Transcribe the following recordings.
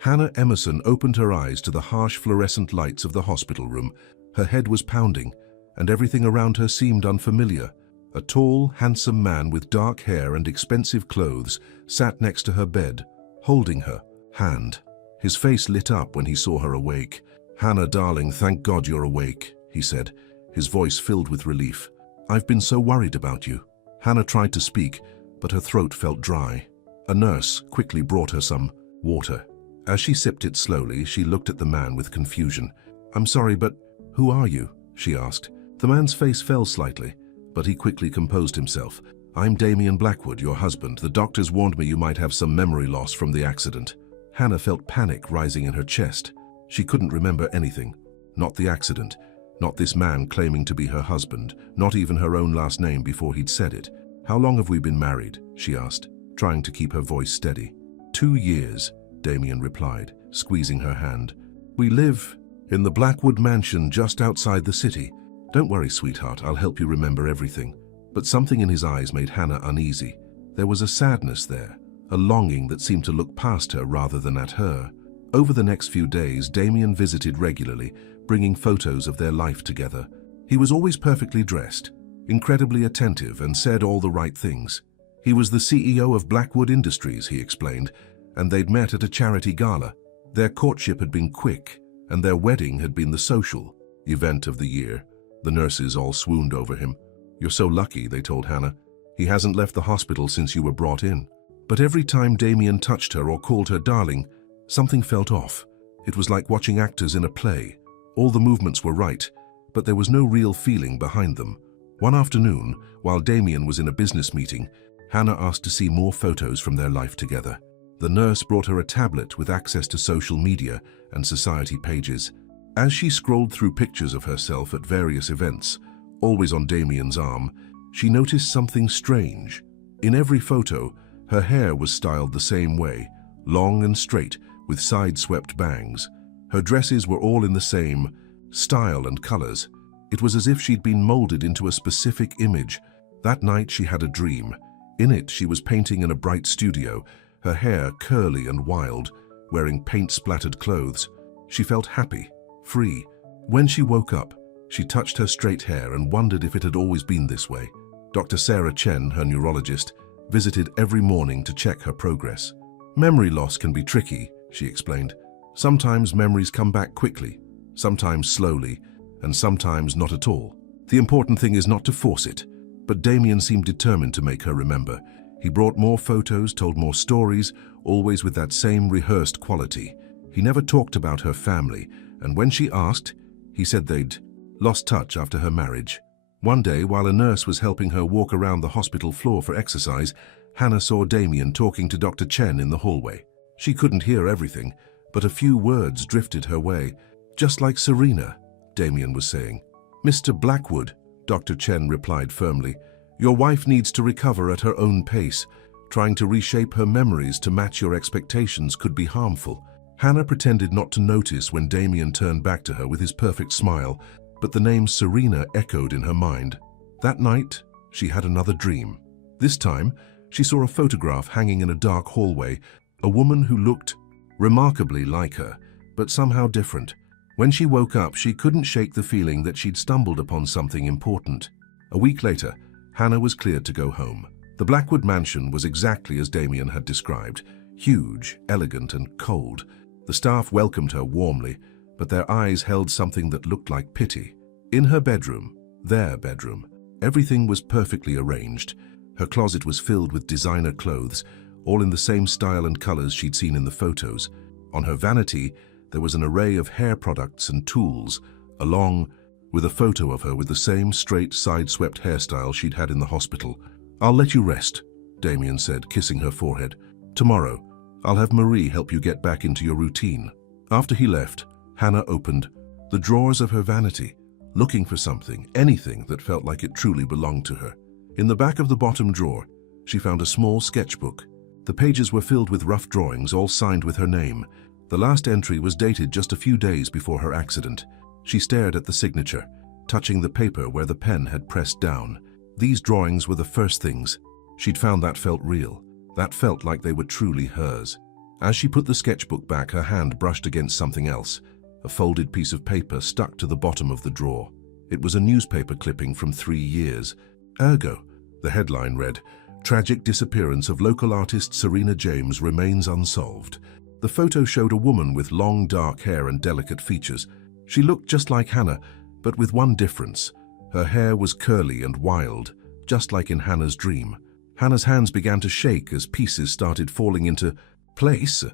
Hannah Emerson opened her eyes to the harsh fluorescent lights of the hospital room. Her head was pounding, and everything around her seemed unfamiliar. A tall, handsome man with dark hair and expensive clothes sat next to her bed, holding her hand. His face lit up when he saw her awake. "Hannah, darling, thank God you're awake," he said, his voice filled with relief. "I've been so worried about you." Hannah tried to speak, but her throat felt dry. A nurse quickly brought her some water. As she sipped it slowly, she looked at the man with confusion. "I'm sorry, but who are you?" she asked. The man's face fell slightly, but he quickly composed himself. "I'm Damien Blackwood, your husband. The doctors warned me you might have some memory loss from the accident." Hannah felt panic rising in her chest. She couldn't remember anything. Not the accident, not this man claiming to be her husband, not even her own last name before he'd said it. "How long have we been married?" she asked, trying to keep her voice steady. 2 years, Damien replied, squeezing her hand. "We live in the Blackwood mansion just outside the city. Don't worry, sweetheart, I'll help you remember everything." But something in his eyes made Hannah uneasy. There was a sadness there, a longing that seemed to look past her rather than at her. Over the next few days, Damien visited regularly, bringing photos of their life together. He was always perfectly dressed, incredibly attentive, and said all the right things. He was the CEO of Blackwood Industries, he explained, and they'd met at a charity gala. Their courtship had been quick, and their wedding had been the social event of the year. The nurses all swooned over him. "You're so lucky," they told Hannah. "He hasn't left the hospital since you were brought in." But every time Damien touched her or called her darling, something felt off. It was like watching actors in a play. All the movements were right, but there was no real feeling behind them. One afternoon, while Damien was in a business meeting, Hannah asked to see more photos from their life together. The nurse brought her a tablet with access to social media and society pages. As she scrolled through pictures of herself at various events, always on Damien's arm, she noticed something strange. In every photo, her hair was styled the same way, long and straight, with side-swept bangs. Her dresses were all in the same style and colors. It was as if she'd been molded into a specific image. That night she had a dream. In it, she was painting in a bright studio, her hair curly and wild, wearing paint-splattered clothes. She felt happy, free. When she woke up, she touched her straight hair and wondered if it had always been this way. Dr. Sarah Chen, her neurologist, visited every morning to check her progress. "Memory loss can be tricky," she explained. "Sometimes memories come back quickly, sometimes slowly, and sometimes not at all. The important thing is not to force it." But Damien seemed determined to make her remember. He brought more photos, told more stories, always with that same rehearsed quality. He never talked about her family, and when she asked, he said they'd lost touch after her marriage. One day, while a nurse was helping her walk around the hospital floor for exercise, Hannah saw Damien talking to Dr. Chen in the hallway. She couldn't hear everything, but a few words drifted her way. "Just like Serena," Damien was saying. "Mr. Blackwood," Dr. Chen replied firmly, "your wife needs to recover at her own pace. Trying to reshape her memories to match your expectations could be harmful." Hannah pretended not to notice when Damien turned back to her with his perfect smile, but the name Serena echoed in her mind. That night, she had another dream. This time, she saw a photograph hanging in a dark hallway, a woman who looked remarkably like her, but somehow different. When she woke up, she couldn't shake the feeling that she'd stumbled upon something important. A week later, Hannah was cleared to go home. The Blackwood mansion was exactly as Damien had described, huge, elegant, and cold. The staff welcomed her warmly, but their eyes held something that looked like pity. In her bedroom, their bedroom, everything was perfectly arranged. Her closet was filled with designer clothes, all in the same style and colors she'd seen in the photos. On her vanity, there was an array of hair products and tools, along with a photo of her with the same straight, side-swept hairstyle she'd had in the hospital. "I'll let you rest," Damien said, kissing her forehead. "Tomorrow, I'll have Marie help you get back into your routine." After he left, Hannah opened the drawers of her vanity, looking for something, anything that felt like it truly belonged to her. In the back of the bottom drawer, she found a small sketchbook. The pages were filled with rough drawings, all signed with her name. The last entry was dated just a few days before her accident. She stared at the signature, touching the paper where the pen had pressed down. These drawings were the first things she'd found that felt real, that felt like they were truly hers. As she put the sketchbook back, her hand brushed against something else, a folded piece of paper stuck to the bottom of the drawer. It was a newspaper clipping from 3 years. Ergo, the headline read, "Tragic disappearance of local artist Serena James remains unsolved." The photo showed a woman with long dark hair and delicate features. She looked just like Hannah, but with one difference. Her hair was curly and wild, just like in Hannah's dream. Hannah's hands began to shake as pieces started falling into place.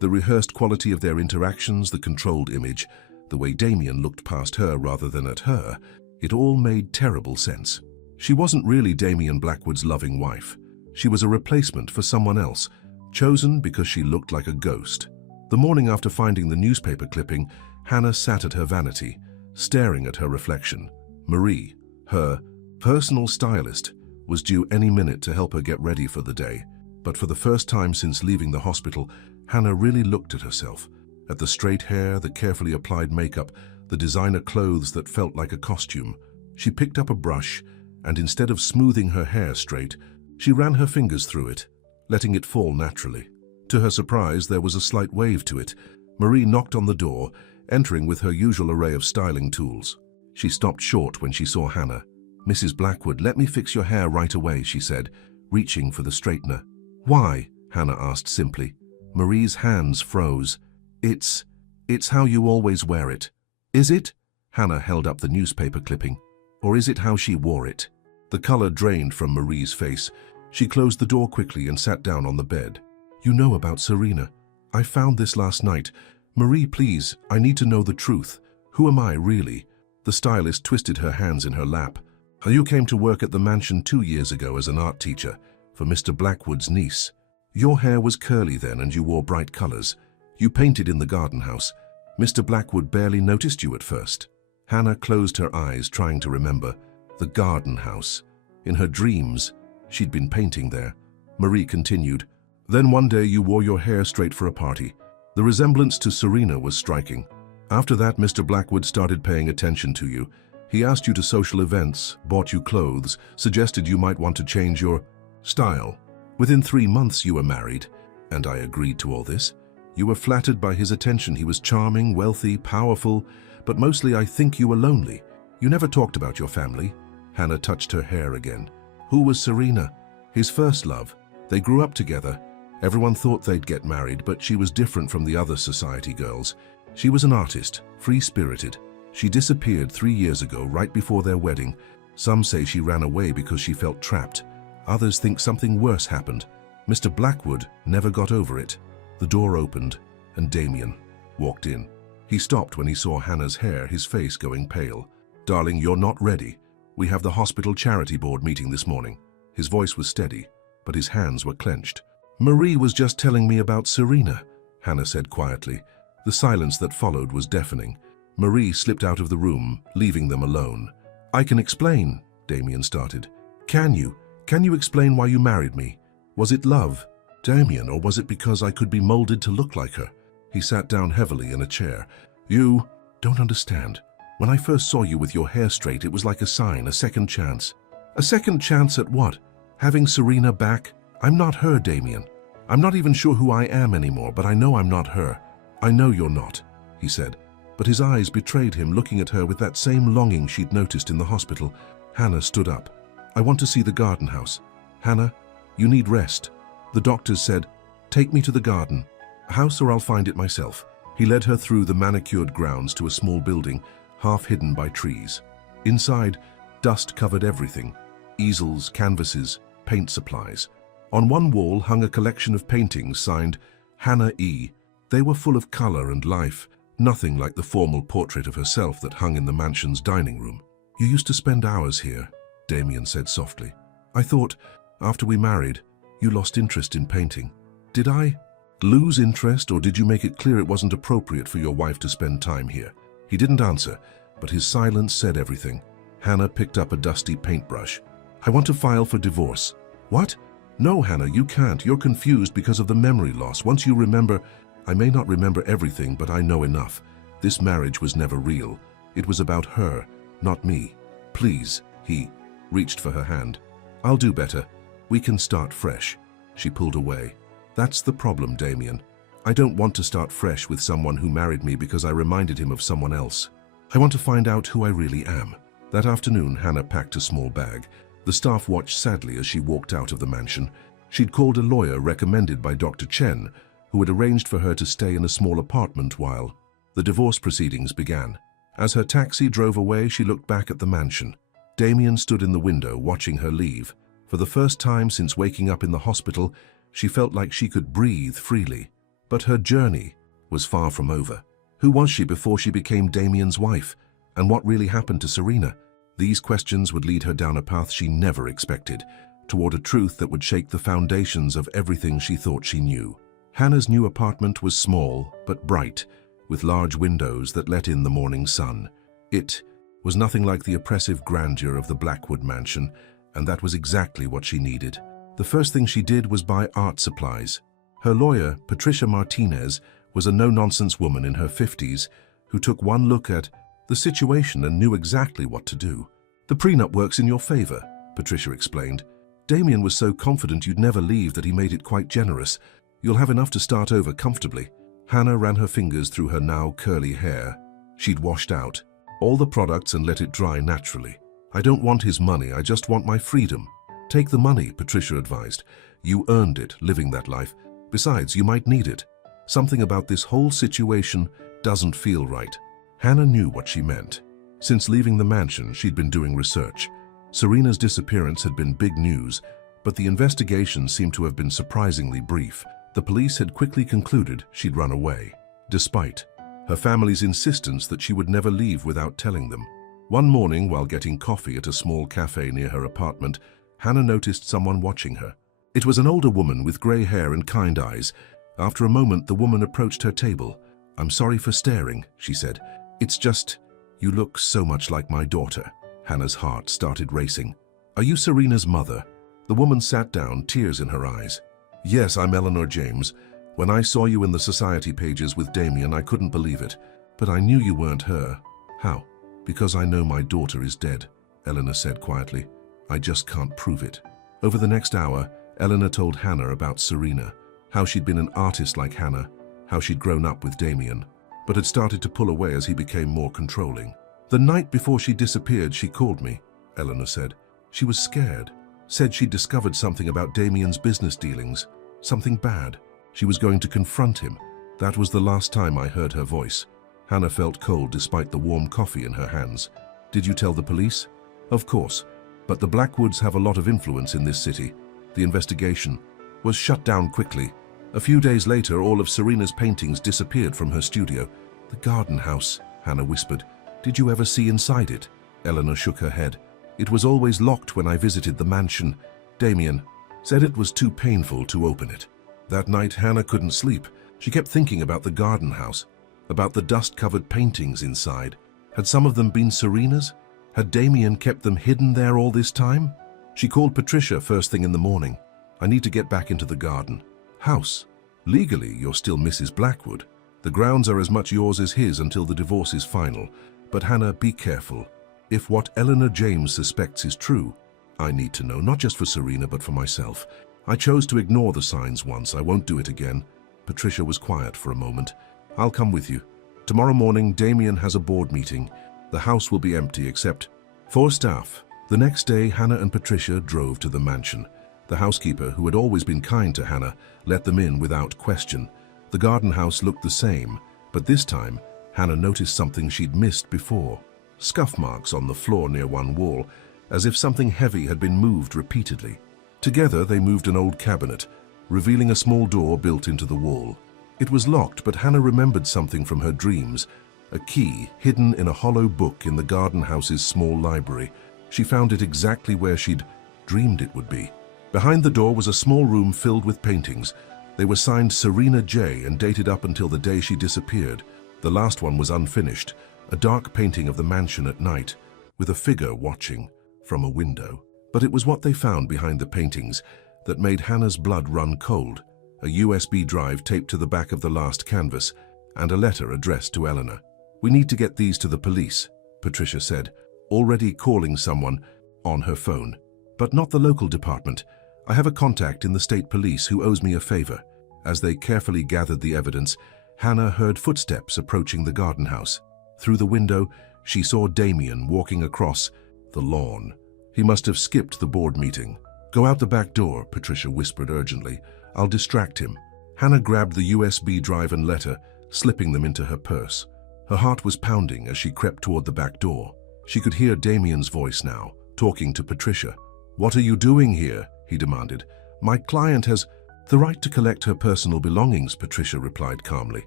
The rehearsed quality of their interactions, the controlled image, the way Damien looked past her rather than at her, it all made terrible sense. She wasn't really Damien Blackwood's loving wife. She was a replacement for someone else, chosen because she looked like a ghost. The morning after finding the newspaper clipping, Hannah sat at her vanity, staring at her reflection. Marie, her personal stylist, was due any minute to help her get ready for the day. But for the first time since leaving the hospital, Hannah really looked at herself, at the straight hair, the carefully applied makeup, the designer clothes that felt like a costume. She picked up a brush, and instead of smoothing her hair straight, she ran her fingers through it, letting it fall naturally. To her surprise, there was a slight wave to it. Marie knocked on the door, entering with her usual array of styling tools. She stopped short when she saw Hannah. "Mrs. Blackwood, let me fix your hair right away," she said, reaching for the straightener. "Why?" Hannah asked simply. Marie's hands froze. It's how you always wear it." "Is it?" Hannah held up the newspaper clipping. "Or is it how she wore it?" The color drained from Marie's face. She closed the door quickly and sat down on the bed. "You know about Serena. I found this last night. Marie, please, I need to know the truth. Who am I, really?" The stylist twisted her hands in her lap. "You came to work at the mansion 2 years ago as an art teacher for Mr. Blackwood's niece. Your hair was curly then and you wore bright colors. You painted in the garden house. Mr. Blackwood barely noticed you at first." Hannah closed her eyes, trying to remember. The garden house. In her dreams, she'd been painting there. Marie continued, "Then one day you wore your hair straight for a party. The resemblance to Serena was striking. After that, Mr. Blackwood started paying attention to you. He asked you to social events, bought you clothes, suggested you might want to change your style. Within 3 months you were married, and I agreed to all this. You were flattered by his attention. He was charming, wealthy, powerful, but mostly I think you were lonely. You never talked about your family." Hannah touched her hair again. "Who was Serena?" "His first love. They grew up together. Everyone thought they'd get married, but she was different from the other society girls. She was an artist, free-spirited. She disappeared 3 years ago, right before their wedding. Some say she ran away because she felt trapped. Others think something worse happened. Mr. Blackwood never got over it." The door opened, and Damien walked in. He stopped when he saw Hannah's hair, his face going pale. "Darling, you're not ready. We have the hospital charity board meeting this morning." His voice was steady, but his hands were clenched. "Marie was just telling me about Serena," Hannah said quietly. The silence that followed was deafening. Marie slipped out of the room, leaving them alone. "I can explain," Damien started. Can you? Can you explain why you married me? Was it love, Damien, or was it because I could be molded to look like her?" He sat down heavily in a chair. "You don't understand. When I first saw you with your hair straight, it was like a sign, a second chance." "A second chance at what? Having Serena back? I'm not her, Damien. I'm not even sure who I am anymore, but I know I'm not her." "I know you're not," he said, but his eyes betrayed him, looking at her with that same longing she'd noticed in the hospital. Hannah stood up. "I want to see the garden house. Hannah, you need rest. The doctors said, take me to the garden house or I'll find it myself." He led her through the manicured grounds to a small building, half hidden by trees. Inside, dust covered everything. Easels, canvases, paint supplies. On one wall hung a collection of paintings signed Hannah E. They were full of color and life, nothing like the formal portrait of herself that hung in the mansion's dining room. "You used to spend hours here," Damien said softly. "I thought, after we married, you lost interest in painting. Did I lose interest, or did you make it clear it wasn't appropriate for your wife to spend time here?" He didn't answer, but his silence said everything. Hannah picked up a dusty paintbrush. "I want to file for divorce." "What?" "No, Hannah, you can't. You're confused because of the memory loss. Once you remember—" "I may not remember everything, but I know enough. This marriage was never real. It was about her, not me. Please," he reached for her hand. "I'll do better. We can start fresh." She pulled away. "That's the problem, Damien. I don't want to start fresh with someone who married me because I reminded him of someone else. I want to find out who I really am. That afternoon, Hannah packed a small bag. The staff watched sadly as she walked out of the mansion. She'd called a lawyer recommended by Dr. Chen, who had arranged for her to stay in a small apartment while the divorce proceedings began. As her taxi drove away, she looked back at the mansion. Damien stood in the window watching her leave. For the first time since waking up in the hospital, she felt like she could breathe freely. But her journey was far from over. Who was she before she became Damien's wife? And what really happened to Serena? These questions would lead her down a path she never expected, toward a truth that would shake the foundations of everything she thought she knew. Hannah's new apartment was small but bright, with large windows that let in the morning sun. It was nothing like the oppressive grandeur of the Blackwood mansion, and that was exactly what she needed. The first thing she did was buy art supplies. Her lawyer, Patricia Martinez, was a no-nonsense woman in her 50s who took one look at the situation and knew exactly what to do. The prenup works in your favor, Patricia explained. Damien was so confident you'd never leave that he made it quite generous. You'll have enough to start over comfortably. Hannah ran her fingers through her now curly hair. She'd washed out all the products and let it dry naturally. I don't want his money, I just want my freedom. Take the money, Patricia advised. You earned it, living that life. Besides, you might need it. Something about this whole situation doesn't feel right. Hannah knew what she meant. Since leaving the mansion, she'd been doing research. Serena's disappearance had been big news, but the investigation seemed to have been surprisingly brief. The police had quickly concluded she'd run away, despite her family's insistence that she would never leave without telling them. One morning, while getting coffee at a small cafe near her apartment, Hannah noticed someone watching her. It was an older woman with grey hair and kind eyes. After a moment, the woman approached her table. "I'm sorry for staring," she said. "It's just, you look so much like my daughter." Hannah's heart started racing. "Are you Serena's mother?" The woman sat down, tears in her eyes. "Yes, I'm Eleanor James. When I saw you in the society pages with Damien, I couldn't believe it. But I knew you weren't her." "How?" "Because I know my daughter is dead," Eleanor said quietly. "I just can't prove it." Over the next hour, Eleanor told Hannah about Serena, how she'd been an artist like Hannah, how she'd grown up with Damien, but had started to pull away as he became more controlling. "The night before she disappeared, she called me," Eleanor said. "She was scared, said she'd discovered something about Damien's business dealings, something bad. She was going to confront him. That was the last time I heard her voice." Hannah felt cold despite the warm coffee in her hands. "Did you tell the police?" "Of course, but the Blackwoods have a lot of influence in this city. The investigation was shut down quickly. A few days later, all of Serena's paintings disappeared from her studio." "The garden house," Hannah whispered. "Did you ever see inside it?" Eleanor shook her head. "It was always locked when I visited the mansion. Damien said it was too painful to open it." That night, Hannah couldn't sleep. She kept thinking about the garden house, about the dust-covered paintings inside. Had some of them been Serena's? Had Damien kept them hidden there all this time? She called Patricia first thing in the morning. "I need to get back into the garden." "House? Legally, you're still Mrs. Blackwood. The grounds are as much yours as his until the divorce is final. But Hannah, be careful. If what Eleanor James suspects is true, I need to know, not just for Serena, but for myself. I chose to ignore the signs once. I won't do it again." Patricia was quiet for a moment. "I'll come with you. Tomorrow morning, Damien has a board meeting. The house will be empty except for staff." The next day, Hannah and Patricia drove to the mansion. The housekeeper, who had always been kind to Hannah, let them in without question. The garden house looked the same, but this time, Hannah noticed something she'd missed before. Scuff marks on the floor near one wall, as if something heavy had been moved repeatedly. Together, they moved an old cabinet, revealing a small door built into the wall. It was locked, but Hannah remembered something from her dreams, a key hidden in a hollow book in the garden house's small library. She found it exactly where she'd dreamed it would be. Behind the door was a small room filled with paintings. They were signed Serena J. and dated up until the day she disappeared. The last one was unfinished, a dark painting of the mansion at night, with a figure watching from a window. But it was what they found behind the paintings that made Hannah's blood run cold. A USB drive taped to the back of the last canvas, and a letter addressed to Eleanor. "We need to get these to the police," Patricia said, already calling someone on her phone. "But not the local department. I have a contact in the state police who owes me a favor." As they carefully gathered the evidence, Hannah heard footsteps approaching the garden house. Through the window, she saw Damien walking across the lawn. He must have skipped the board meeting. "Go out the back door," Patricia whispered urgently. "I'll distract him." Hannah grabbed the USB drive and letter, slipping them into her purse. Her heart was pounding as she crept toward the back door. She could hear Damien's voice now, talking to Patricia. "What are you doing here?" he demanded. "My client has the right to collect her personal belongings," Patricia replied calmly.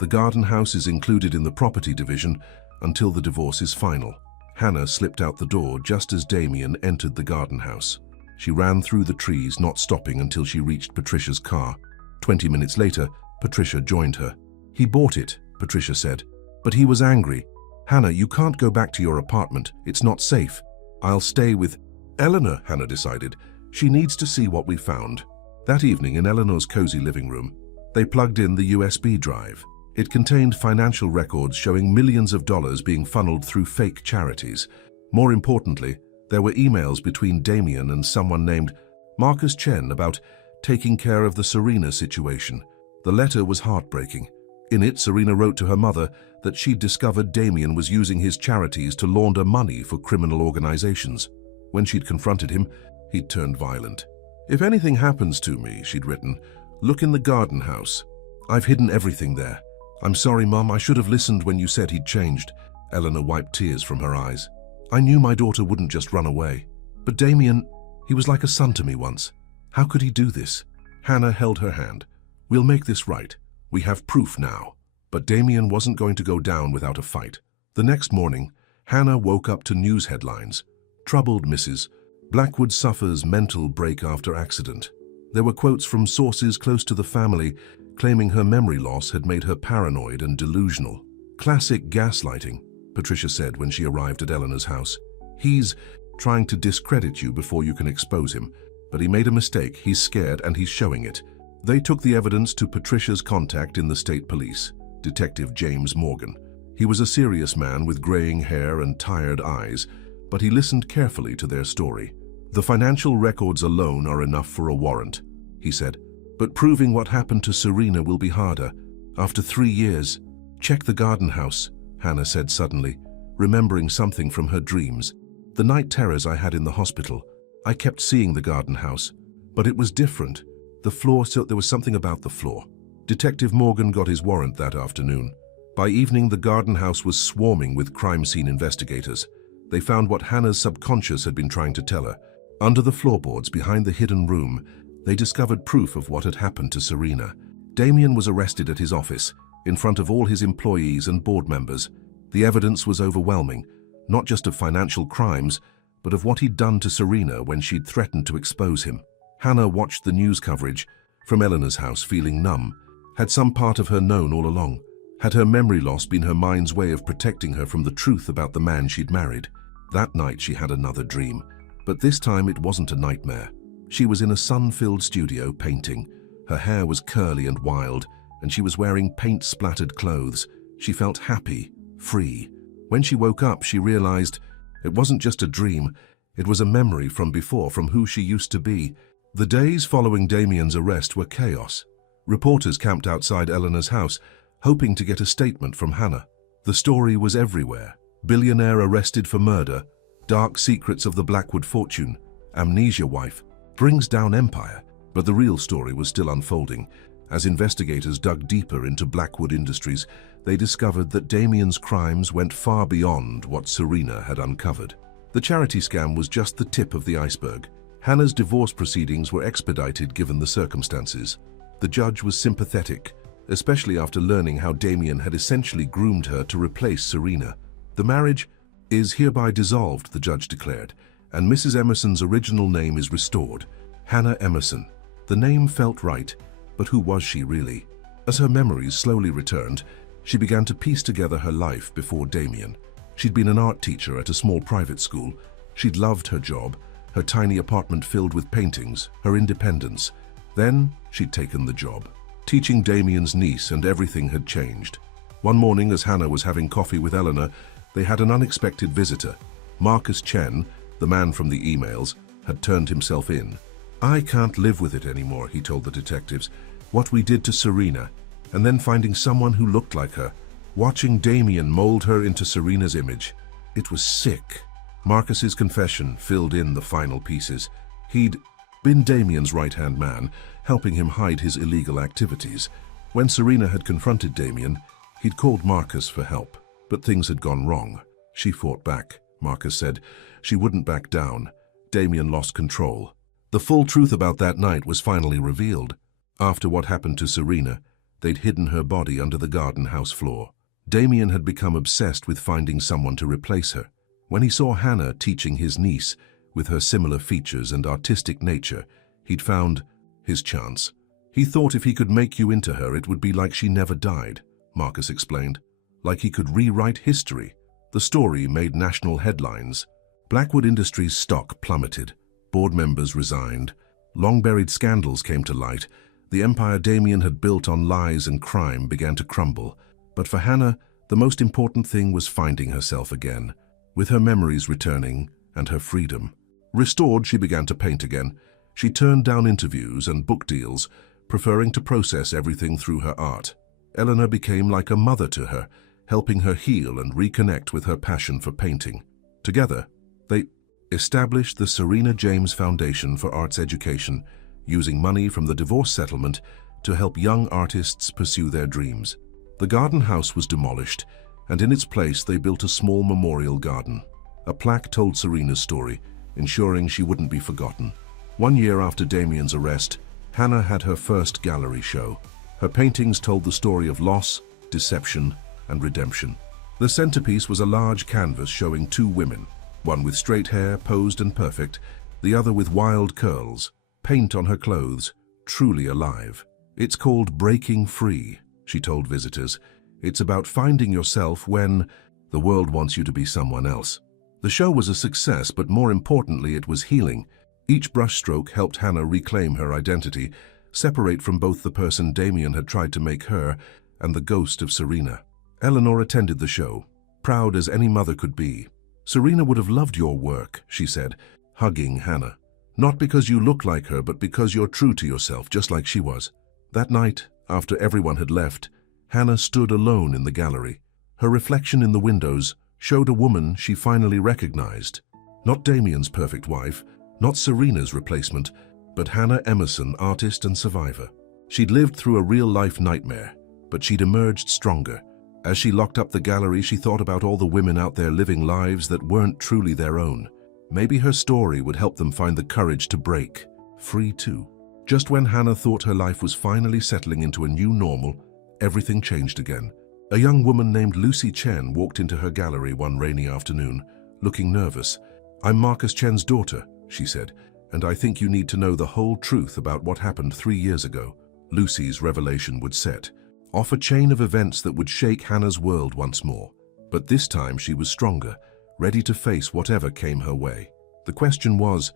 "The garden house is included in the property division until the divorce is final." Hannah slipped out the door just as Damien entered the garden house. She ran through the trees, not stopping until she reached Patricia's car. 20 minutes later, Patricia joined her. "He bought it," Patricia said, "but he was angry. Hannah, you can't go back to your apartment. It's not safe." "I'll stay with Eleanor," Hannah decided. "She needs to see what we found." That evening, in Eleanor's cozy living room, they plugged in the USB drive. It contained financial records showing millions of dollars being funneled through fake charities. More importantly, there were emails between Damien and someone named Marcus Chen about taking care of the Serena situation. The letter was heartbreaking. In it, Serena wrote to her mother that she'd discovered Damien was using his charities to launder money for criminal organizations. When she'd confronted him, he'd turned violent. "If anything happens to me," she'd written, "look in the garden house. I've hidden everything there. I'm sorry, Mum, I should have listened when you said he'd changed." Eleanor wiped tears from her eyes. "I knew my daughter wouldn't just run away. But Damien, he was like a son to me once. How could he do this?" Hannah held her hand. "We'll make this right. We have proof now." But Damien wasn't going to go down without a fight. The next morning, Hannah woke up to news headlines. "Troubled Mrs. Blackwood suffers mental break after accident." There were quotes from sources close to the family claiming her memory loss had made her paranoid and delusional. "Classic gaslighting," Patricia said when she arrived at Eleanor's house. "He's trying to discredit you before you can expose him. But he made a mistake, he's scared, and he's showing it." They took the evidence to Patricia's contact in the state police, Detective James Morgan. He was a serious man with graying hair and tired eyes, but he listened carefully to their story. "The financial records alone are enough for a warrant," he said. "But proving what happened to Serena will be harder. After 3 years, check the garden house," Hannah said suddenly, remembering something from her dreams. "The night terrors I had in the hospital, I kept seeing the garden house, but it was different. The floor, so there was something about the floor." Detective Morgan got his warrant that afternoon. By evening, the garden house was swarming with crime scene investigators. They found what Hannah's subconscious had been trying to tell her. Under the floorboards behind the hidden room, they discovered proof of what had happened to Serena. Damien was arrested at his office, in front of all his employees and board members. The evidence was overwhelming, not just of financial crimes, but of what he'd done to Serena when she'd threatened to expose him. Hannah watched the news coverage from Eleanor's house, feeling numb. Had some part of her known all along? Had her memory loss been her mind's way of protecting her from the truth about the man she'd married? That night she had another dream, but this time it wasn't a nightmare. She was in a sun-filled studio painting. Her hair was curly and wild, and she was wearing paint-splattered clothes. She felt happy, free. When she woke up, she realized it wasn't just a dream, it was a memory from before, from who she used to be. The days following Damien's arrest were chaos. Reporters camped outside Eleanor's house, hoping to get a statement from Hannah. The story was everywhere. Billionaire arrested for murder, dark secrets of the Blackwood fortune, amnesia wife, brings down empire. But the real story was still unfolding. As investigators dug deeper into Blackwood Industries, they discovered that Damien's crimes went far beyond what Serena had uncovered. The charity scam was just the tip of the iceberg. Hannah's divorce proceedings were expedited given the circumstances. The judge was sympathetic, especially after learning how Damien had essentially groomed her to replace Serena. "The marriage is hereby dissolved," the judge declared, "and Mrs. Emerson's original name is restored. Hannah Emerson." The name felt right, but who was she really? As her memories slowly returned, she began to piece together her life before Damien. She'd been an art teacher at a small private school. She'd loved her job, her tiny apartment filled with paintings, her independence. Then she'd taken the job. Teaching Damien's niece, and everything had changed. One morning, as Hannah was having coffee with Eleanor, they had an unexpected visitor. Marcus Chen, the man from the emails, had turned himself in. "I can't live with it anymore," he told the detectives. what we did to Serena, and then finding someone who looked like her, watching Damien mold her into Serena's image. It was sick. Marcus's confession filled in the final pieces. He'd been Damien's right-hand man, helping him hide his illegal activities. When Serena had confronted Damien, he'd called Marcus for help, but things had gone wrong. She fought back, Marcus said. She wouldn't back down. Damien lost control. The full truth about that night was finally revealed. After what happened to Serena, they'd hidden her body under the garden house floor. Damien had become obsessed with finding someone to replace her. When he saw Hannah teaching his niece, with her similar features and artistic nature, he'd found his chance. He thought if he could make you into her, it would be like she never died, Marcus explained. Like he could rewrite history. The story made national headlines. Blackwood Industries' stock plummeted. Board members resigned. Long-buried scandals came to light. The empire Damien had built on lies and crime began to crumble. But for Hannah, the most important thing was finding herself again, with her memories returning and her freedom. Restored, she began to paint again. She turned down interviews and book deals, preferring to process everything through her art. Eleanor became like a mother to her, helping her heal and reconnect with her passion for painting. Together, they established the Serena James Foundation for Arts Education, using money from the divorce settlement to help young artists pursue their dreams. The garden house was demolished, and in its place they built a small memorial garden. A plaque told Serena's story, ensuring she wouldn't be forgotten. 1 year after Damien's arrest, Hannah had her first gallery show. Her paintings told the story of loss, deception, and redemption. The centerpiece was a large canvas showing two women, one with straight hair, posed and perfect, the other with wild curls, paint on her clothes, truly alive. "It's called Breaking Free," she told visitors. "It's about finding yourself when the world wants you to be someone else." The show was a success, but more importantly, it was healing. Each brushstroke helped Hannah reclaim her identity, separate from both the person Damien had tried to make her and the ghost of Serena. Eleanor attended the show, proud as any mother could be. "Serena would have loved your work," she said, hugging Hannah. "Not because you look like her, but because you're true to yourself, just like she was." That night, after everyone had left, Hannah stood alone in the gallery. Her reflection in the windows showed a woman she finally recognized. Not Damien's perfect wife, not Serena's replacement, but Hannah Emerson, artist and survivor. She'd lived through a real-life nightmare, but she'd emerged stronger. As she locked up the gallery, she thought about all the women out there living lives that weren't truly their own. Maybe her story would help them find the courage to break free too. Just when Hannah thought her life was finally settling into a new normal, everything changed again. A young woman named Lucy Chen walked into her gallery one rainy afternoon, looking nervous. "I'm Marcus Chen's daughter," she said, "and I think you need to know the whole truth about what happened 3 years ago." Lucy's revelation would set off a chain of events that would shake Hannah's world once more. But this time she was stronger, ready to face whatever came her way. The question was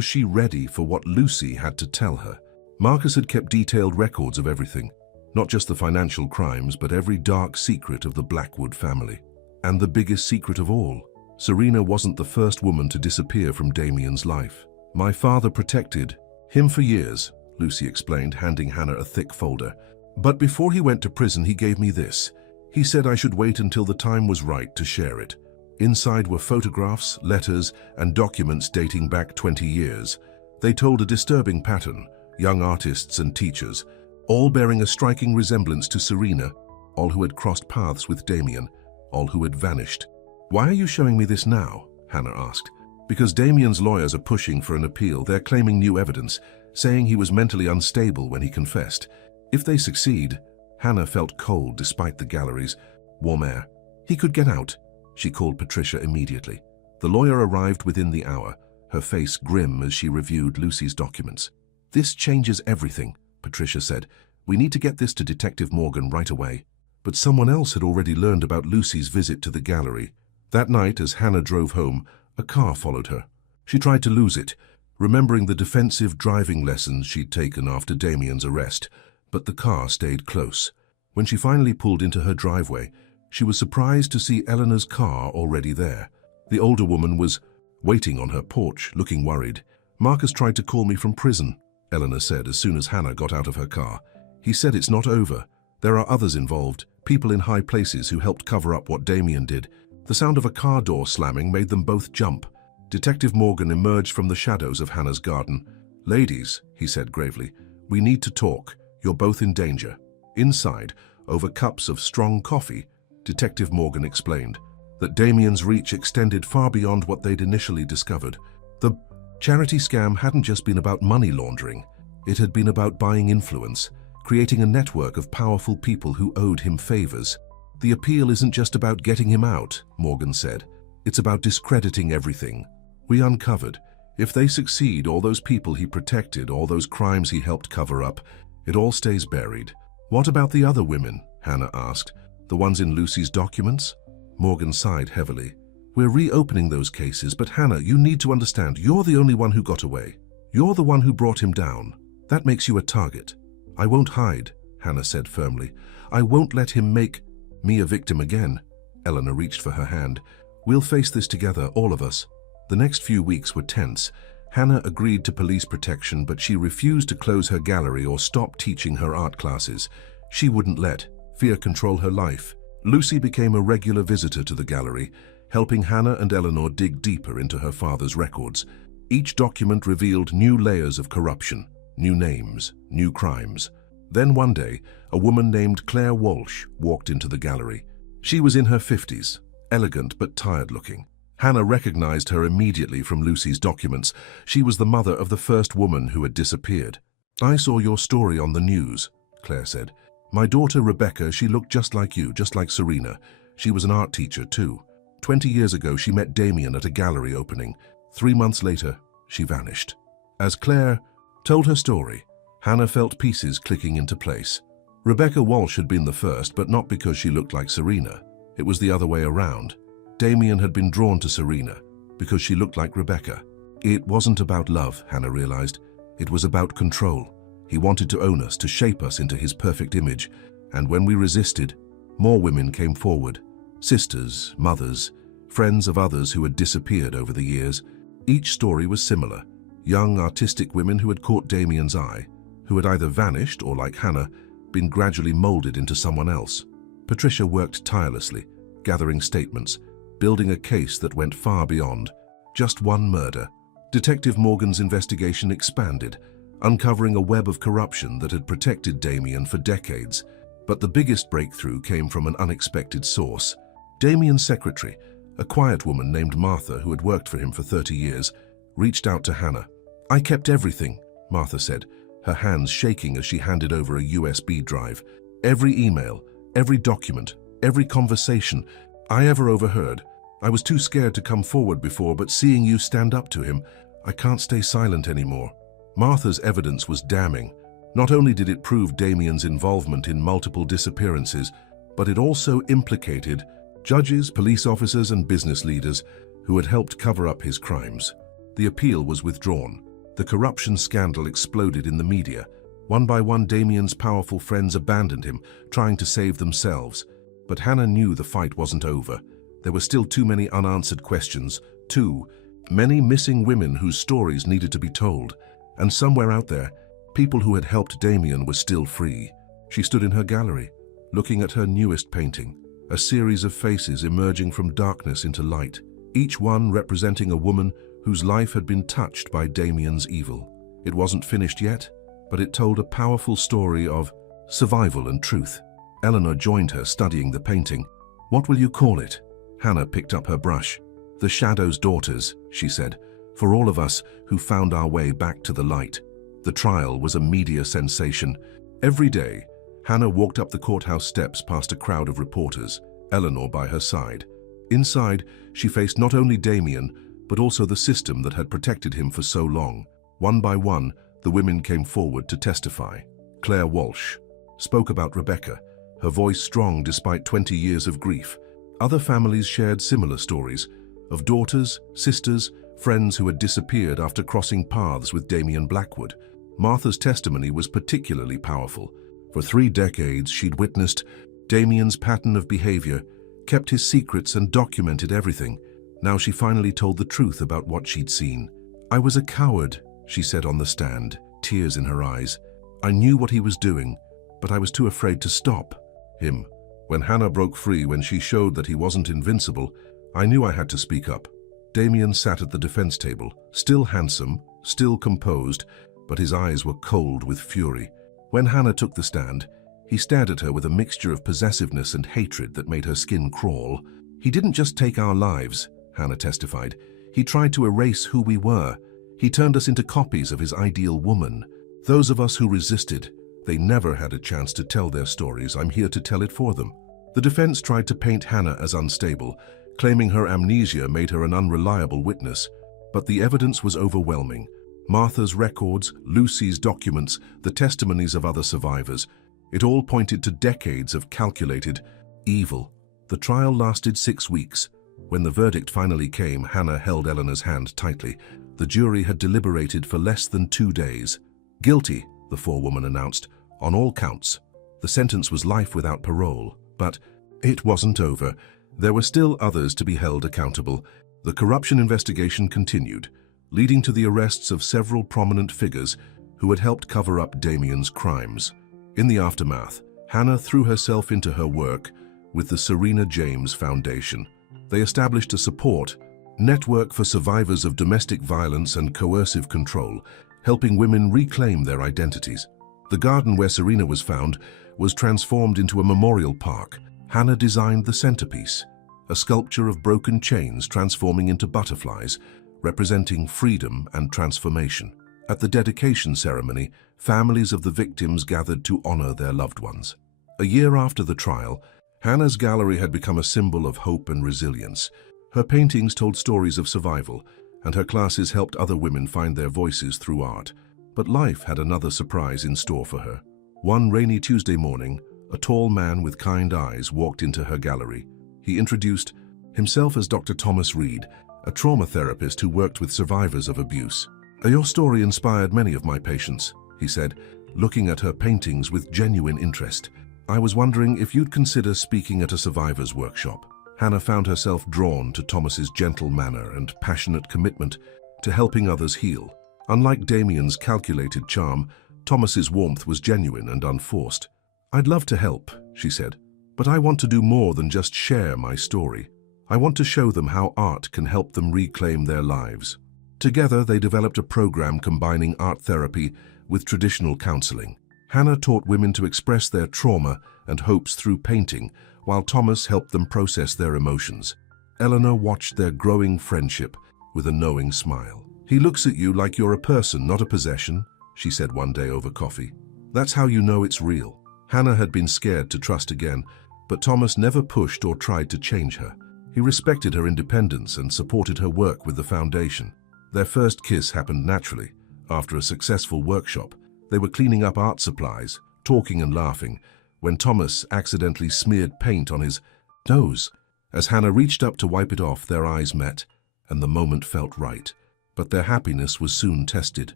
she ready for what Lucy had to tell her? Marcus had kept detailed records of everything, not just the financial crimes, but every dark secret of the Blackwood family. And the biggest secret of all, Serena wasn't the first woman to disappear from Damien's life. "My father protected him for years," Lucy explained, handing Hannah a thick folder. "But before he went to prison, he gave me this. He said I should wait until the time was right to share it." Inside were photographs, letters, and documents dating back 20 years. They told a disturbing pattern: young artists and teachers, all bearing a striking resemblance to Serena, all who had crossed paths with Damien, all who had vanished. "Why are you showing me this now?" Hannah asked. "Because Damien's lawyers are pushing for an appeal. They're claiming new evidence, saying he was mentally unstable when he confessed. If they succeed..." Hannah felt cold despite the gallery's warm air. "He could get out." She called Patricia immediately. The lawyer arrived within the hour, her face grim as she reviewed Lucy's documents. "This changes everything," Patricia said. "We need to get this to Detective Morgan right away." But someone else had already learned about Lucy's visit to the gallery. That night, as Hannah drove home, a car followed her. She tried to lose it, remembering the defensive driving lessons she'd taken after Damien's arrest, but the car stayed close. When she finally pulled into her driveway, she was surprised to see Eleanor's car already there. The older woman was waiting on her porch, looking worried. "Marcus tried to call me from prison," Eleanor said as soon as Hannah got out of her car. He said it's not over. There are others involved, people in high places who helped cover up what Damien did. The sound of a car door slamming made them both jump. Detective Morgan emerged from the shadows of Hannah's garden. "Ladies," he said gravely, "we need to talk. You're both in danger." Inside, over cups of strong coffee, Detective Morgan explained that Damien's reach extended far beyond what they'd initially discovered. The charity scam hadn't just been about money laundering. It had been about buying influence, creating a network of powerful people who owed him favors. "The appeal isn't just about getting him out," Morgan said. "It's about discrediting everything we uncovered. If they succeed, all those people he protected, all those crimes he helped cover up, it all stays buried." "What about the other women?" Hannah asked. "The ones in Lucy's documents?" Morgan sighed heavily. "We're reopening those cases, but Hannah, you need to understand, you're the only one who got away. You're the one who brought him down. That makes you a target." "I won't hide," Hannah said firmly. "I won't let him make me a victim again." Eleanor reached for her hand. "We'll face this together, all of us." The next few weeks were tense. Hannah agreed to police protection, but she refused to close her gallery or stop teaching her art classes. She wouldn't let fear control her life. Lucy became a regular visitor to the gallery, helping Hannah and Eleanor dig deeper into her father's records. Each document revealed new layers of corruption, new names, new crimes. Then one day, a woman named Claire Walsh walked into the gallery. She was in her 50s, elegant but tired-looking. Hannah recognized her immediately from Lucy's documents. She was the mother of the first woman who had disappeared. "I saw your story on the news," Claire said. "My daughter Rebecca, she looked just like you, just like Serena. She was an art teacher too. 20 years ago, she met Damien at a gallery opening. 3 months later, she vanished." As Claire told her story, Hannah felt pieces clicking into place. Rebecca Walsh had been the first, but not because she looked like Serena. It was the other way around. Damien had been drawn to Serena because she looked like Rebecca. It wasn't about love, Hannah realized. It was about control. He wanted to own us, to shape us into his perfect image. And when we resisted, more women came forward. Sisters, mothers, friends of others who had disappeared over the years. Each story was similar. Young, artistic women who had caught Damien's eye, who had either vanished or, like Hannah, been gradually molded into someone else. Patricia worked tirelessly, gathering statements, building a case that went far beyond just one murder. Detective Morgan's investigation expanded, uncovering a web of corruption that had protected Damien for decades. But the biggest breakthrough came from an unexpected source. Damien's secretary, a quiet woman named Martha who had worked for him for 30 years, reached out to Hannah. "I kept everything," Martha said, her hands shaking as she handed over a USB drive. "Every email, every document, every conversation I ever overheard. I was too scared to come forward before, but seeing you stand up to him, I can't stay silent anymore." Martha's evidence was damning. Not only did it prove Damien's involvement in multiple disappearances, but it also implicated judges, police officers, and business leaders who had helped cover up his crimes. The appeal was withdrawn. The corruption scandal exploded in the media. One by one, Damien's powerful friends abandoned him, trying to save themselves. But Hannah knew the fight wasn't over. There were still too many unanswered questions, too many missing women whose stories needed to be told. And somewhere out there, people who had helped Damien were still free. She stood in her gallery, looking at her newest painting, a series of faces emerging from darkness into light, each one representing a woman whose life had been touched by Damien's evil. It wasn't finished yet, but it told a powerful story of survival and truth. Eleanor joined her, studying the painting. "What will you call it?" Hannah picked up her brush. "The Shadow's Daughters," she said, "for all of us who found our way back to the light." The trial was a media sensation. Every day, Hannah walked up the courthouse steps past a crowd of reporters, Eleanor by her side. Inside, she faced not only Damien, but also the system that had protected him for so long. One by one, the women came forward to testify. Claire Walsh spoke about Rebecca, her voice strong despite 20 years of grief. Other families shared similar stories of daughters, sisters, friends who had disappeared after crossing paths with Damien Blackwood. Martha's testimony was particularly powerful. For 3 decades, she'd witnessed Damien's pattern of behavior, kept his secrets, and documented everything. Now she finally told the truth about what she'd seen. "I was a coward," she said on the stand, tears in her eyes. "I knew what he was doing, but I was too afraid to stop him. When Hannah broke free, when she showed that he wasn't invincible, I knew I had to speak up. Damien sat at the defense table, still handsome, still composed, but his eyes were cold with fury. When Hannah took the stand, he stared at her with a mixture of possessiveness and hatred that made her skin crawl. "He didn't just take our lives," Hannah testified. "He tried to erase who we were. He turned us into copies of his ideal woman. Those of us who resisted, they never had a chance to tell their stories. I'm here to tell it for them." The defense tried to paint Hannah as unstable, claiming her amnesia made her an unreliable witness. But the evidence was overwhelming. Martha's records, Lucy's documents, the testimonies of other survivors. It all pointed to decades of calculated evil. The trial lasted 6 weeks. When the verdict finally came, Hannah held Eleanor's hand tightly. The jury had deliberated for less than 2 days. "Guilty," the forewoman announced, "on all counts." The sentence was life without parole. But it wasn't over. There were still others to be held accountable. The corruption investigation continued, leading to the arrests of several prominent figures who had helped cover up Damien's crimes. In the aftermath, Hannah threw herself into her work with the Serena James Foundation. They established a support network for survivors of domestic violence and coercive control, helping women reclaim their identities. The garden where Serena was found was transformed into a memorial park. Hannah designed the centerpiece, a sculpture of broken chains transforming into butterflies, representing freedom and transformation. At the dedication ceremony, families of the victims gathered to honor their loved ones. A year after the trial, Hannah's gallery had become a symbol of hope and resilience. Her paintings told stories of survival, and her classes helped other women find their voices through art. But life had another surprise in store for her. One rainy Tuesday morning, a tall man with kind eyes walked into her gallery. He introduced himself as Dr. Thomas Reed, a trauma therapist who worked with survivors of abuse. "Your story inspired many of my patients," he said, looking at her paintings with genuine interest. "I was wondering if you'd consider speaking at a survivor's workshop." Hannah found herself drawn to Thomas's gentle manner and passionate commitment to helping others heal. Unlike Damien's calculated charm, Thomas's warmth was genuine and unforced. "I'd love to help," she said, "but I want to do more than just share my story. I want to show them how art can help them reclaim their lives." Together, they developed a program combining art therapy with traditional counseling. Hannah taught women to express their trauma and hopes through painting, while Thomas helped them process their emotions. Eleanor watched their growing friendship with a knowing smile. "He looks at you like you're a person, not a possession," she said one day over coffee. "That's how you know it's real." Hannah had been scared to trust again, but Thomas never pushed or tried to change her. He respected her independence and supported her work with the foundation. Their first kiss happened naturally. After a successful workshop, they were cleaning up art supplies, talking and laughing, when Thomas accidentally smeared paint on his nose. As Hannah reached up to wipe it off, their eyes met, and the moment felt right. But their happiness was soon tested.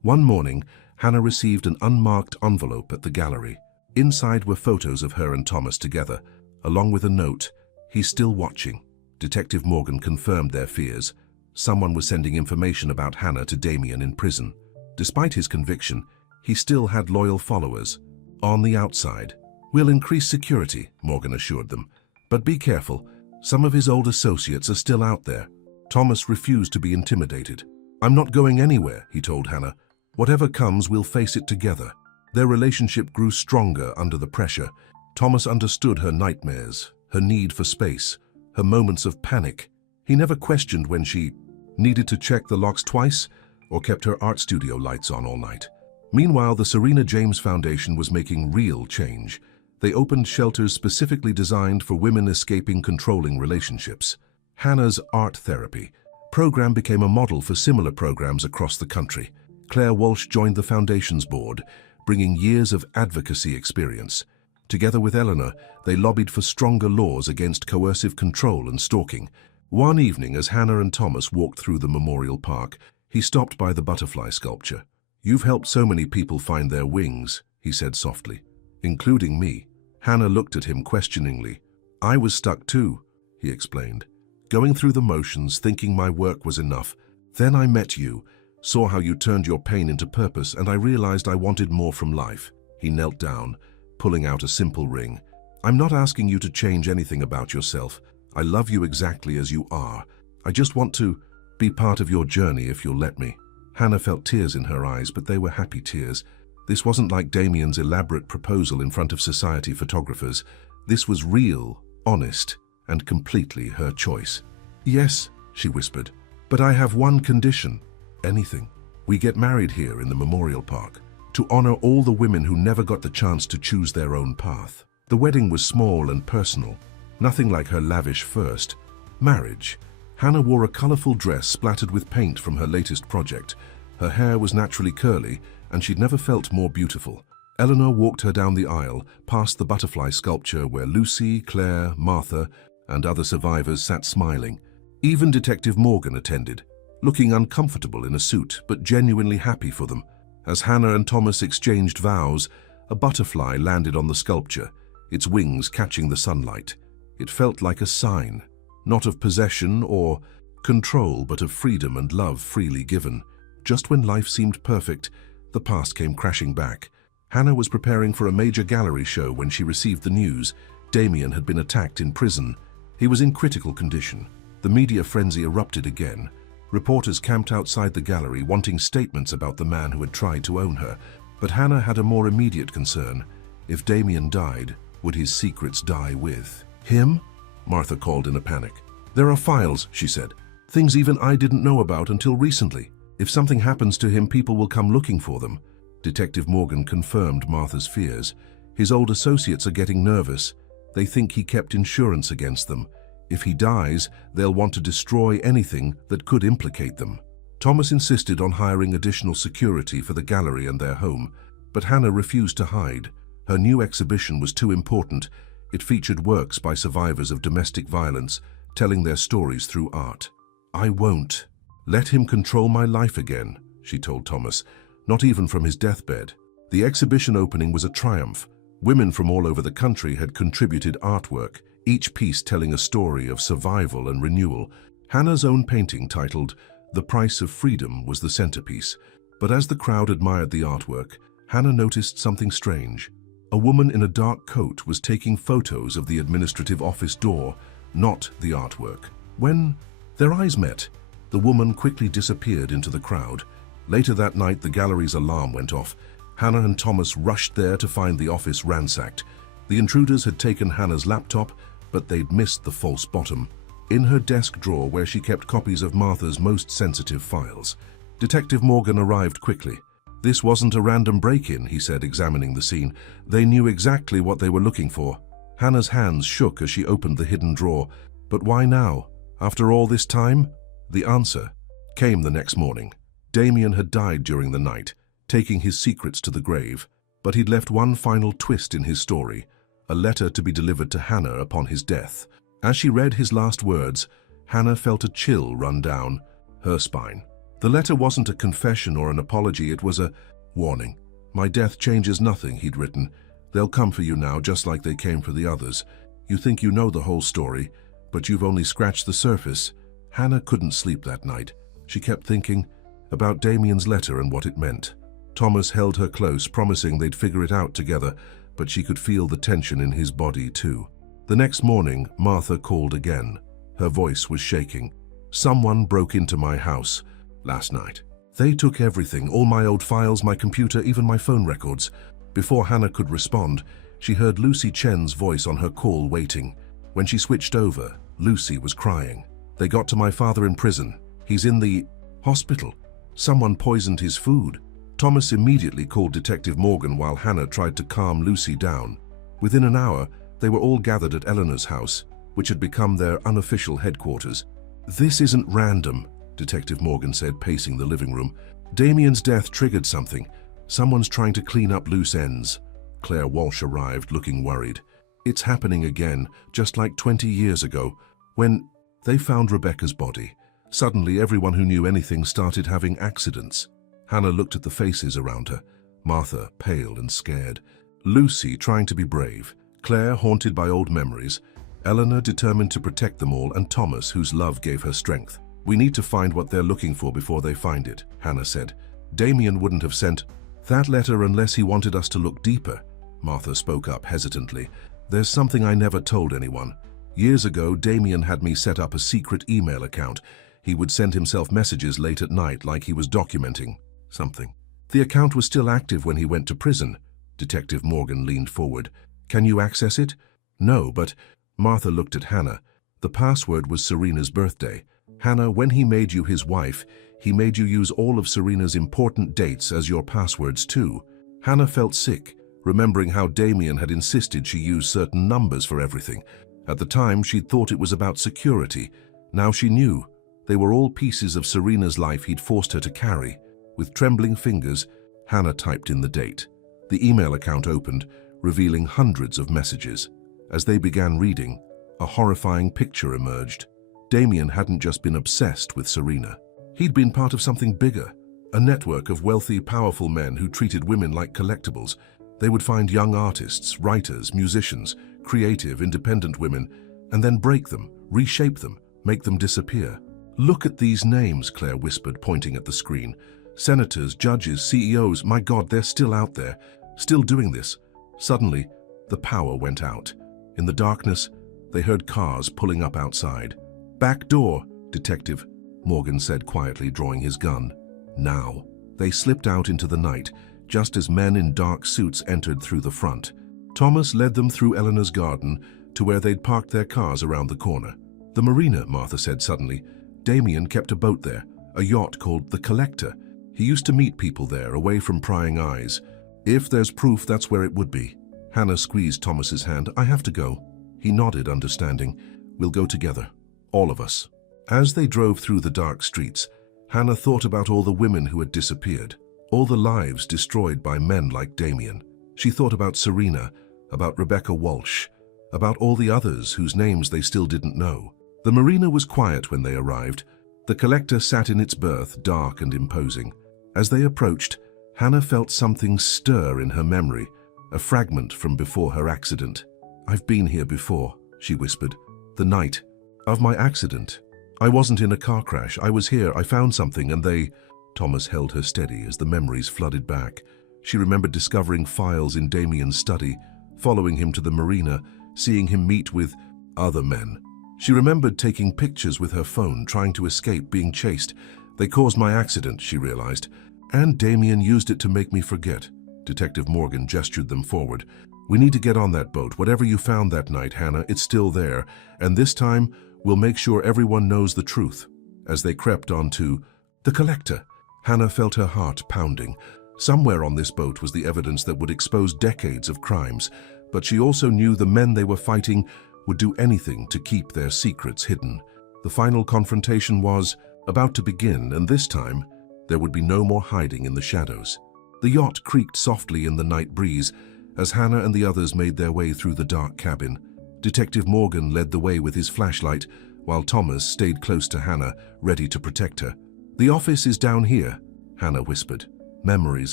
One morning, Hannah received an unmarked envelope at the gallery. Inside were photos of her and Thomas together, along with a note, "He's still watching." Detective Morgan confirmed their fears. Someone was sending information about Hannah to Damien in prison. Despite his conviction, he still had loyal followers. "On the outside, we'll increase security," Morgan assured them. "But be careful, some of his old associates are still out there." Thomas refused to be intimidated. "I'm not going anywhere," he told Hannah. "Whatever comes, we'll face it together." Their relationship grew stronger under the pressure. Thomas understood her nightmares, her need for space, her moments of panic. He never questioned when she needed to check the locks twice or kept her art studio lights on all night. Meanwhile, the Serena James Foundation was making real change. They opened shelters specifically designed for women escaping controlling relationships. Hannah's art therapy program became a model for similar programs across the country. Claire Walsh joined the foundation's board, bringing years of advocacy experience. Together with Eleanor, they lobbied for stronger laws against coercive control and stalking. One evening, as Hannah and Thomas walked through the memorial park, he stopped by the butterfly sculpture. "You've helped so many people find their wings," he said softly, "including me." Hannah looked at him questioningly. "I was stuck too," he explained, "going through the motions, thinking my work was enough. Then I met you, saw how you turned your pain into purpose, and I realized I wanted more from life." He knelt down, pulling out a simple ring. "I'm not asking you to change anything about yourself. I love you exactly as you are. I just want to be part of your journey if you'll let me." Hannah felt tears in her eyes, but they were happy tears. This wasn't like Damien's elaborate proposal in front of society photographers. This was real, honest, and completely her choice. "Yes," she whispered, "but I have one condition." "Anything. We get married here in the memorial park, to honor all the women who never got the chance to choose their own path." The wedding was small and personal, nothing like her lavish first marriage. Hannah wore a colorful dress splattered with paint from her latest project. Her hair was naturally curly, and she'd never felt more beautiful. Eleanor walked her down the aisle, past the butterfly sculpture where Lucy, Claire, Martha, and other survivors sat smiling. Even Detective Morgan attended, looking uncomfortable in a suit, but genuinely happy for them. As Hannah and Thomas exchanged vows, a butterfly landed on the sculpture, its wings catching the sunlight. It felt like a sign, not of possession or control, but of freedom and love freely given. Just when life seemed perfect, the past came crashing back. Hannah was preparing for a major gallery show when she received the news. Damien had been attacked in prison. He was in critical condition. The media frenzy erupted again. Reporters camped outside the gallery wanting statements about the man who had tried to own her. But Hannah had a more immediate concern. If Damien died, would his secrets die with him? Martha called in a panic. "There are files," she said. "Things even I didn't know about until recently. If something happens to him, people will come looking for them." Detective Morgan confirmed Martha's fears. "His old associates are getting nervous. They think he kept insurance against them. If he dies, they'll want to destroy anything that could implicate them." Thomas insisted on hiring additional security for the gallery and their home, but Hannah refused to hide. Her new exhibition was too important. It featured works by survivors of domestic violence, telling their stories through art. "I won't let him control my life again," she told Thomas, "not even from his deathbed." The exhibition opening was a triumph. Women from all over the country had contributed artwork, each piece telling a story of survival and renewal. Hannah's own painting, titled "The Price of Freedom," was the centerpiece. But as the crowd admired the artwork, Hannah noticed something strange. A woman in a dark coat was taking photos of the administrative office door, not the artwork. When their eyes met, the woman quickly disappeared into the crowd. Later that night, the gallery's alarm went off. Hannah and Thomas rushed there to find the office ransacked. The intruders had taken Hannah's laptop, but they'd missed the false bottom. In her desk drawer, where she kept copies of Martha's most sensitive files. Detective Morgan arrived quickly. "This wasn't a random break-in," he said, examining the scene. "They knew exactly what they were looking for." Hannah's hands shook as she opened the hidden drawer. But why now? After all this time? The answer came the next morning. Damien had died during the night, taking his secrets to the grave. But he'd left one final twist in his story, a letter to be delivered to Hannah upon his death. As she read his last words, Hannah felt a chill run down her spine. The letter wasn't a confession or an apology, it was a warning. "My death changes nothing," he'd written. "They'll come for you now, just like they came for the others. You think you know the whole story, but you've only scratched the surface." Hannah couldn't sleep that night. She kept thinking about Damien's letter and what it meant. Thomas held her close, promising they'd figure it out together, but she could feel the tension in his body too. The next morning, Martha called again. Her voice was shaking. "Someone broke into my house last night. They took everything, all my old files, my computer, even my phone records." Before Hannah could respond, she heard Lucy Chen's voice on her call waiting. When she switched over, Lucy was crying. "They got to my father in prison. He's in the hospital. Someone poisoned his food." Thomas immediately called Detective Morgan while Hannah tried to calm Lucy down. Within an hour, they were all gathered at Eleanor's house, which had become their unofficial headquarters. "This isn't random," Detective Morgan said, pacing the living room. "Damien's death triggered something. Someone's trying to clean up loose ends." Claire Walsh arrived, looking worried. "It's happening again, just like 20 years ago, when they found Rebecca's body. Suddenly, everyone who knew anything started having accidents." Hannah looked at the faces around her. Martha, pale and scared. Lucy, trying to be brave. Claire, haunted by old memories. Eleanor, determined to protect them all, and Thomas, whose love gave her strength. "We need to find what they're looking for before they find it," Hannah said. "Damien wouldn't have sent that letter unless he wanted us to look deeper." Martha spoke up hesitantly. "There's something I never told anyone. Years ago, Damien had me set up a secret email account. He would send himself messages late at night like he was documenting something. The account was still active when he went to prison." Detective Morgan leaned forward. "Can you access it?" "No, but—" Martha looked at Hannah. "The password was Serena's birthday. Hannah, when he made you his wife, he made you use all of Serena's important dates as your passwords too." Hannah felt sick, remembering how Damien had insisted she use certain numbers for everything. At the time, she'd thought it was about security. Now she knew. They were all pieces of Serena's life he'd forced her to carry. With trembling fingers, Hannah typed in the date. The email account opened, revealing hundreds of messages. As they began reading, a horrifying picture emerged. Damien hadn't just been obsessed with Serena. He'd been part of something bigger, a network of wealthy, powerful men who treated women like collectibles. They would find young artists, writers, musicians, creative, independent women, and then break them, reshape them, make them disappear. "Look at these names," Claire whispered, pointing at the screen. "Senators, judges, CEOs, my God, they're still out there, still doing this." Suddenly, the power went out. In the darkness, they heard cars pulling up outside. "Back door," Detective Morgan said quietly, drawing his gun. "Now." They slipped out into the night, just as men in dark suits entered through the front. Thomas led them through Eleanor's garden to where they'd parked their cars around the corner. "The marina," Martha said suddenly. "Damien kept a boat there, a yacht called the Collector. He used to meet people there, away from prying eyes. If there's proof, that's where it would be." Hannah squeezed Thomas's hand. "I have to go." He nodded, understanding. "We'll go together. All of us." As they drove through the dark streets, Hannah thought about all the women who had disappeared, all the lives destroyed by men like Damien. She thought about Serena, about Rebecca Walsh, about all the others whose names they still didn't know. The marina was quiet when they arrived. The Collector sat in its berth, dark and imposing. As they approached, Hannah felt something stir in her memory, a fragment from before her accident. "I've been here before," she whispered. "The night of my accident. I wasn't in a car crash. I was here. I found something and they—" Thomas held her steady as the memories flooded back. She remembered discovering files in Damien's study, following him to the marina, seeing him meet with other men. She remembered taking pictures with her phone, trying to escape being chased. "They caused my accident," she realized. "And Damien used it to make me forget." Detective Morgan gestured them forward. "We need to get on that boat. Whatever you found that night, Hannah, it's still there. And this time, we'll make sure everyone knows the truth." As they crept onto the Collector, Hannah felt her heart pounding. Somewhere on this boat was the evidence that would expose decades of crimes, but she also knew the men they were fighting would do anything to keep their secrets hidden. The final confrontation was about to begin, and this time, there would be no more hiding in the shadows. The yacht creaked softly in the night breeze as Hannah and the others made their way through the dark cabin. Detective Morgan led the way with his flashlight, while Thomas stayed close to Hannah, ready to protect her. "The office is down here," Hannah whispered, memories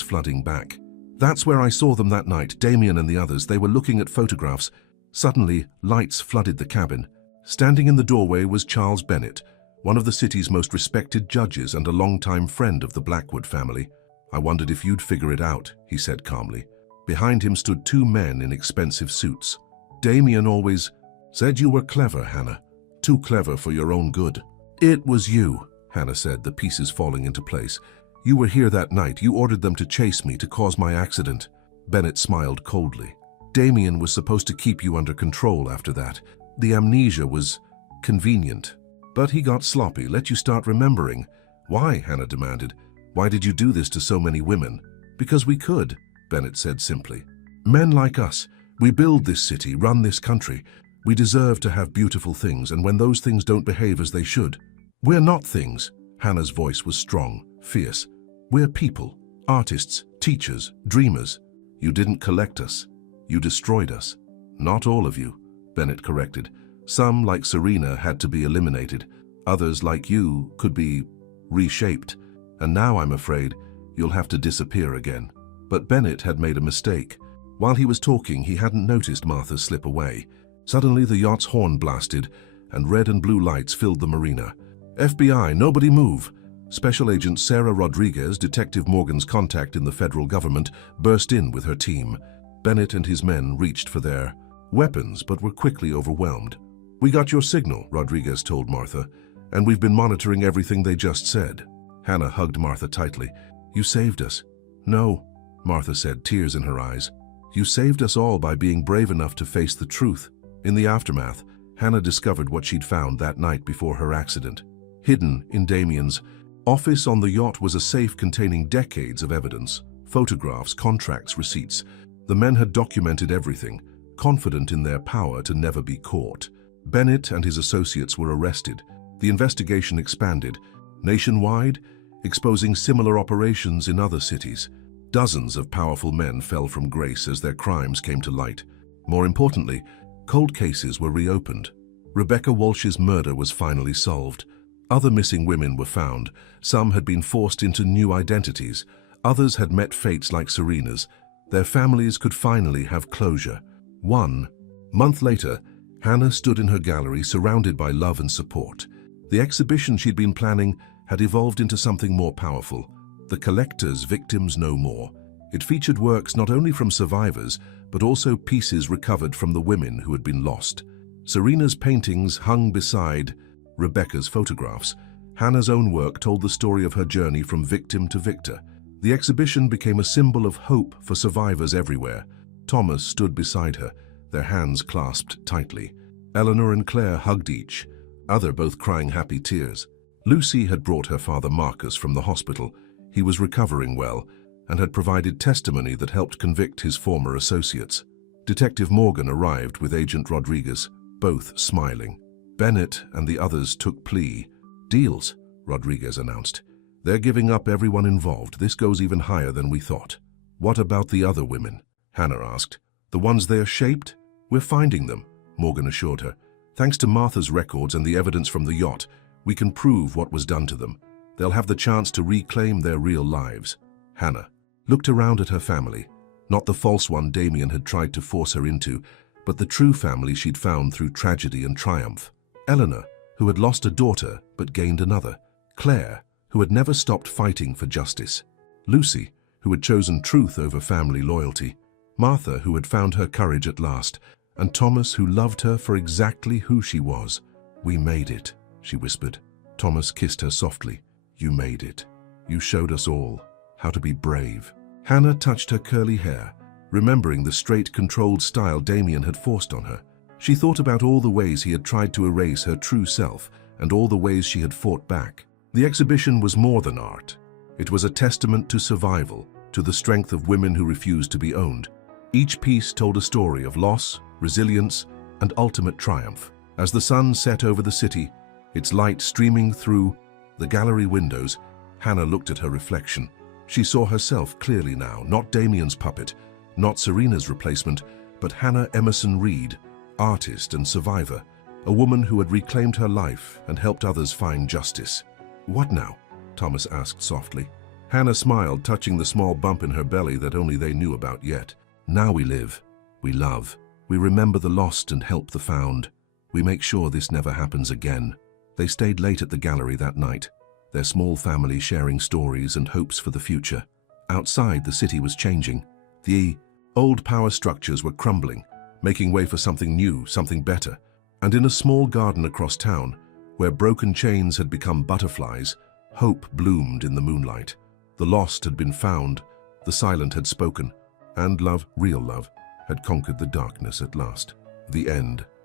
flooding back. "That's where I saw them that night, Damien and the others. They were looking at photographs." Suddenly, lights flooded the cabin. Standing in the doorway was Charles Bennett, one of the city's most respected judges and a longtime friend of the Blackwood family. "I wondered if you'd figure it out," he said calmly. Behind him stood two men in expensive suits. "Damien always said you were clever, Hannah. Too clever for your own good." "It was you," Hannah said, the pieces falling into place. "You were here that night. You ordered them to chase me, to cause my accident." Bennett smiled coldly. "Damien was supposed to keep you under control after that. The amnesia was convenient. But he got sloppy, let you start remembering." "Why?" Hannah demanded. "Why did you do this to so many women?" "Because we could," Bennett said simply. "Men like us, we build this city, run this country. We deserve to have beautiful things, and when those things don't behave as they should, we're not things." Hannah's voice was strong, fierce. "We're people, artists, teachers, dreamers. You didn't collect us. You destroyed us." "Not all of you," Bennett corrected. "Some, like Serena, had to be eliminated. Others, like you, could be reshaped. And now, I'm afraid, you'll have to disappear again." But Bennett had made a mistake. While he was talking, he hadn't noticed Martha slip away. Suddenly, the yacht's horn blasted, and red and blue lights filled the marina. "FBI, nobody move!" Special Agent Sarah Rodriguez, Detective Morgan's contact in the federal government, burst in with her team. Bennett and his men reached for their weapons but were quickly overwhelmed. "We got your signal," Rodriguez told Martha, "and we've been monitoring everything they just said." Hannah hugged Martha tightly. "You saved us." "No," Martha said, tears in her eyes. "You saved us all by being brave enough to face the truth." In the aftermath, Hannah discovered what she'd found that night before her accident. Hidden in Damien's office on the yacht was a safe containing decades of evidence, photographs, contracts, receipts. The men had documented everything, confident in their power to never be caught. Bennett and his associates were arrested. The investigation expanded nationwide, exposing similar operations in other cities. Dozens of powerful men fell from grace as their crimes came to light. More importantly, cold cases were reopened. Rebecca Walsh's murder was finally solved. Other missing women were found. Some had been forced into new identities. Others had met fates like Serena's. Their families could finally have closure. 1 month later, Hannah stood in her gallery surrounded by love and support. The exhibition she'd been planning had evolved into something more powerful. The Collector's Victims No More. It featured works not only from survivors, but also pieces recovered from the women who had been lost. Serena's paintings hung beside Rebecca's photographs. Hannah's own work told the story of her journey from victim to victor. The exhibition became a symbol of hope for survivors everywhere. Thomas stood beside her, their hands clasped tightly. Eleanor and Claire hugged each other, both crying happy tears. Lucy had brought her father Marcus from the hospital. He was recovering well and had provided testimony that helped convict his former associates. Detective Morgan arrived with Agent Rodriguez, both smiling. Bennett and the others took plea deals, Rodriguez announced. "They're giving up everyone involved. This goes even higher than we thought." "What about the other women?" Hannah asked. "The ones they are shaped? We're finding them," Morgan assured her. "Thanks to Martha's records and the evidence from the yacht, we can prove what was done to them. They'll have the chance to reclaim their real lives." Hannah looked around at her family, not the false one Damien had tried to force her into, but the true family she'd found through tragedy and triumph. Eleanor, who had lost a daughter but gained another. Claire, who had never stopped fighting for justice. Lucy, who had chosen truth over family loyalty. Martha, who had found her courage at last. And Thomas, who loved her for exactly who she was. "We made it," she whispered. Thomas kissed her softly. "You made it. You showed us all how to be brave." Hannah touched her curly hair, remembering the straight, controlled style Damien had forced on her. She thought about all the ways he had tried to erase her true self and all the ways she had fought back. The exhibition was more than art. It was a testament to survival, to the strength of women who refused to be owned. Each piece told a story of loss, resilience, and ultimate triumph. As the sun set over the city, its light streaming through the gallery windows, Hannah looked at her reflection. She saw herself clearly now, not Damien's puppet, not Serena's replacement, but Hannah Emerson Reed, artist and survivor, a woman who had reclaimed her life and helped others find justice. "What now?" Thomas asked softly. Hannah smiled, touching the small bump in her belly that only they knew about yet. "Now we live, we love, we remember the lost and help the found. We make sure this never happens again." They stayed late at the gallery that night, their small family sharing stories and hopes for the future. Outside, the city was changing. The old power structures were crumbling, making way for something new, something better. And in a small garden across town, where broken chains had become butterflies, hope bloomed in the moonlight. The lost had been found, the silent had spoken, and love, real love, had conquered the darkness at last. The end.